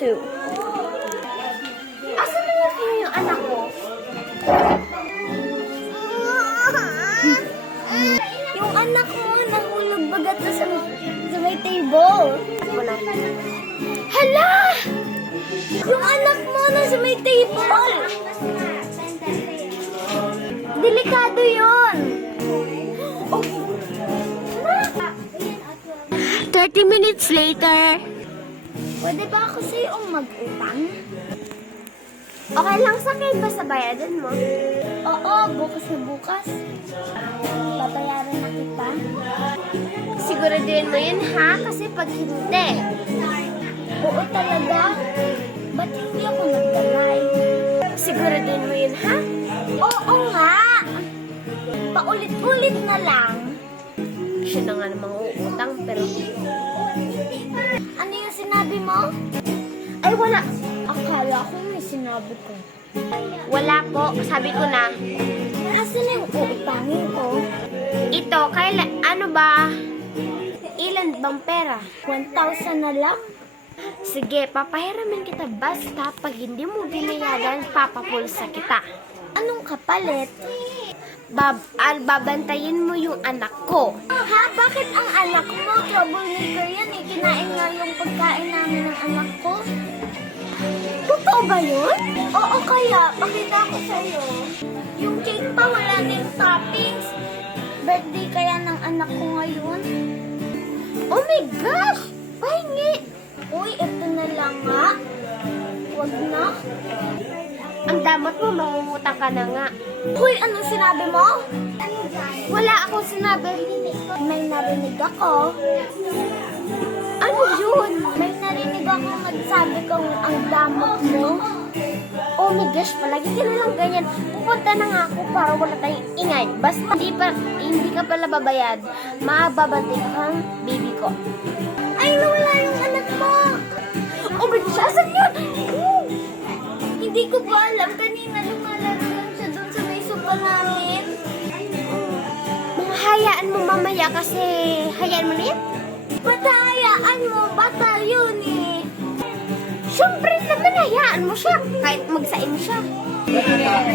two. Asan na yung, yung anak ko? yung anak mo nahulog bagat sa, sa may table. Wala. Hala! Yung anak mo na sa may table! Delikado yun! Oh. 30 minutes later. Pwede ba ako sa iyong mag-utang? Okay lang sa akin, basta bayadan mo. Oo, bukas na bukas. Babayaran na kita. Siguraduhin mo yun ha, kasi pag hindi. Oo talaga? Ba't hindi ako nagdalay? Siguraduhin mo yun ha? Oo nga! Paulit-ulit na lang. Siya na nga namang uutang, pero... Ano yung sinabi mo? Ay, wala. Akala ko may sinabi ko. Wala po. Sabi ko na. Asan na yung uutangin ko? Ito, kaila, ano ba? Ilan bang pera? 1,000 na lang. Sige, papahiramin kita basta pag hindi mo binayaran, papapulsa kita. Anong kapalit? Bab al babantayin mo yung anak ko. Ha? Bakit ang anak mo? Troublemaker yan eh. Kinain nga yung pagkain namin ng anak ko. Totoo ba yun? Oo, kaya. Pakita ko sa'yo. Yung cake pa wala na yung toppings. Birthday kaya ng anak ko ngayon. Oh my gosh! Pahingi! Uy, ito na lang nga. Huwag na. Ang damot mo, mangungutang ka na nga. Uy, anong sinabi mo? Wala akong sinabi. May narinig ako. Ano yun? May narinig ako nagsabi kong ang damot mo. Oh my gosh, palagi ka na lang ganyan. Pupunta na nga ako para wala tayong ingay. Basta hindi, pa, hindi ka pala babayad, mababantay ka kang baby ko. Ay, nawala yung anak mo! Oh my gosh, asan yun? Ko alam. Kanina lumalaro lang siya doon sa may sopa namin. Mga hayaan mo mamaya kasi hayaan mo na yan. Ba't hayaan mo? Bata yun eh. Siyempre naman hayaan mo siya. Kahit magsain mo siya. Siyempre,